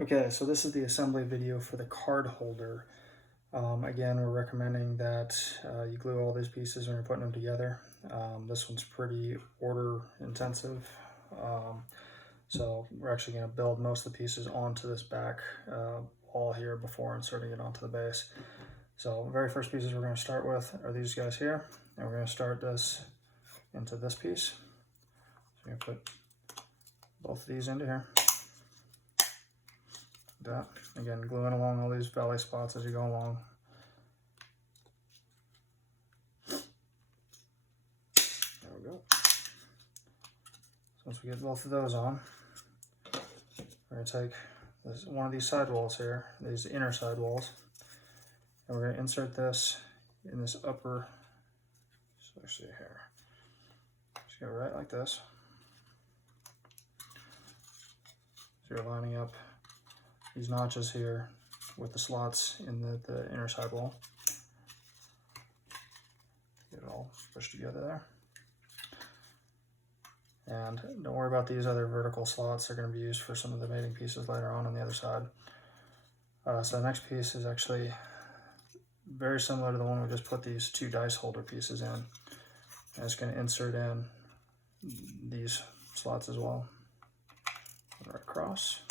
Okay, so this is the assembly video for the card holder. Again, we're recommending that you glue all these pieces when you're putting them together. This one's pretty order intensive. So we're actually going to build most of the pieces onto this back wall here before inserting it onto the base. So the very first pieces we're going to start with are these guys here. And we're going to start this into this piece. So we're going to put both of these into here. That. Again, gluing along all these valley spots as you go along. There we go. So once we get both of those on, we're going to take one of these side walls here, these inner side walls, and we're going to insert this in this upper section here. Just go right like this. So you're lining up these notches here with the slots in the inner side wall. Get it all pushed together there. And don't worry about these other vertical slots. They're going to be used for some of the mating pieces later on the other side. So the next piece is actually very similar to the one we just put these two dice holder pieces in. And it's going to insert in these slots as well. Right across.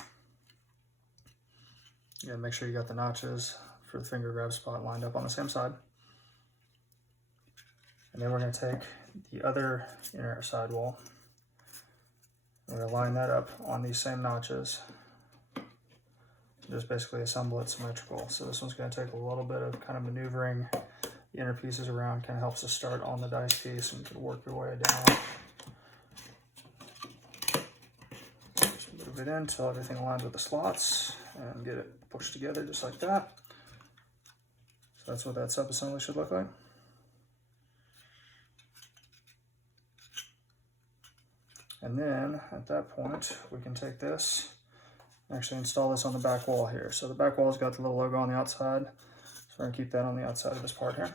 You gotta make sure you got the notches for the finger grab spot lined up on the same side. And then we're going to take the other inner side wall. We're going to line that up on these same notches. Just basically assemble it symmetrical. So this one's going to take a little bit of kind of maneuvering the inner pieces around. Kind of helps us start on the dice piece and you can work your way down. Just move it in until everything aligns with the slots and get it pushed together just like that. So that's what that sub-assembly should look like. And then at that point, we can take this and actually install this on the back wall here. So the back wall's got the little logo on the outside. So we're gonna keep that on the outside of this part here.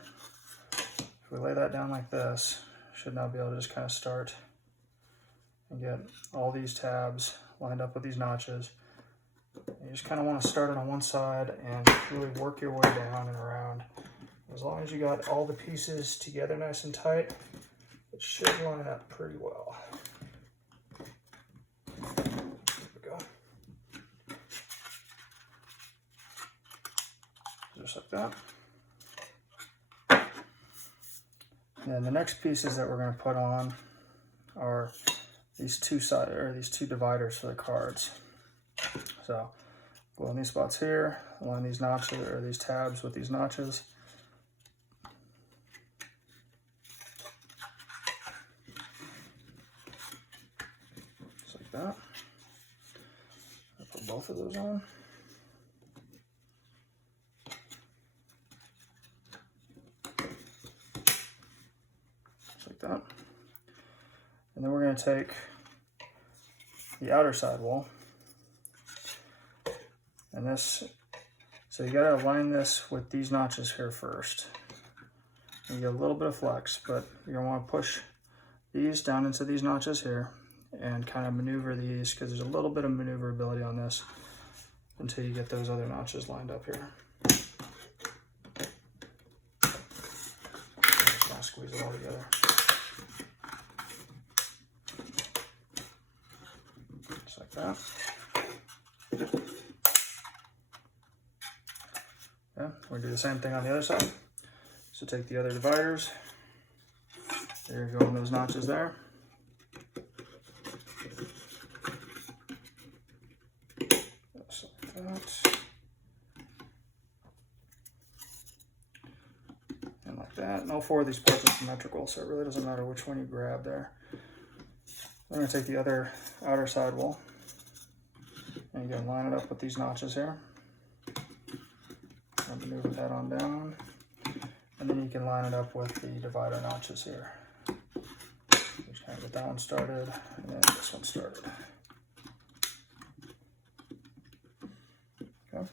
If we lay that down like this, should now be able to just kind of start and get all these tabs lined up with these notches. You just kind of want to start it on one side and really work your way down and around. As long as you got all the pieces together nice and tight, it should line up pretty well. There we go. Just like that. And then the next pieces that we're going to put on are these two dividers for the cards. So go on these spots here, align these notches or these tabs with these notches. Just like that. I'll put both of those on. Just like that. And then we're going to take the outer side wall. And this, so you gotta align this with these notches here first. You get a little bit of flex, but you're gonna wanna push these down into these notches here and kind of maneuver these because there's a little bit of maneuverability on this until you get those other notches lined up here. Just gonna squeeze it all together. Just like that. Yeah, we're gonna do the same thing on the other side. So take the other dividers. There you go, in those notches there. Just like that. And like that. And all four of these parts are symmetrical, so it really doesn't matter which one you grab there. I'm gonna take the other outer side wall. And you're gonna line it up with these notches here. Maneuver that on down, and then you can line it up with the divider notches here. Just kind of get that one started, and then this one started. Okay,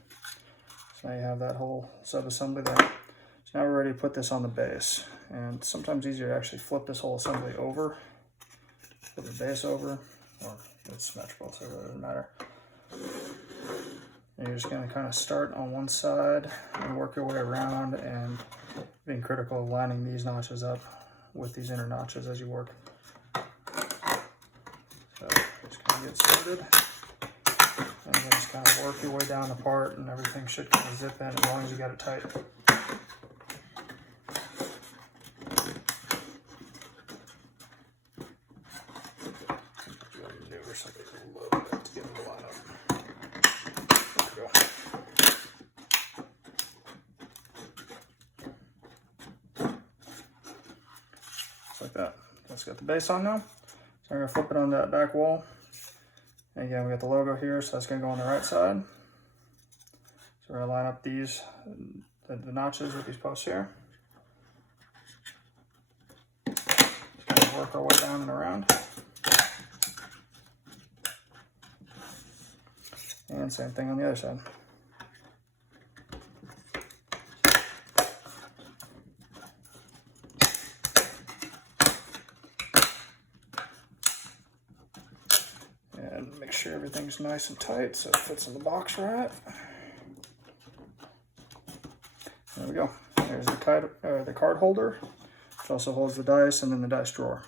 so now you have that whole sub-assembly there. So now we're ready to put this on the base, and sometimes easier to actually flip this whole assembly over, flip the base over, or it's symmetrical, so it really doesn't matter. you're just going to kind of start on one side and work your way around, and being critical of lining these notches up with these inner notches as you work. So just kind of get started, and then just kind of work your way down the part, and everything should kind of zip in as long as you got it tight. Like that. Let's get the base on now. So I'm going to flip it on that back wall. And again, we got the logo here, so that's going to go on the right side. So we're going to line up these, the notches with these posts here. Just kind of work our way down and around. And same thing on the other side. And make sure everything's nice and tight so it fits in the box right. There we go. There's the card holder, which also holds the dice, and then the dice drawer.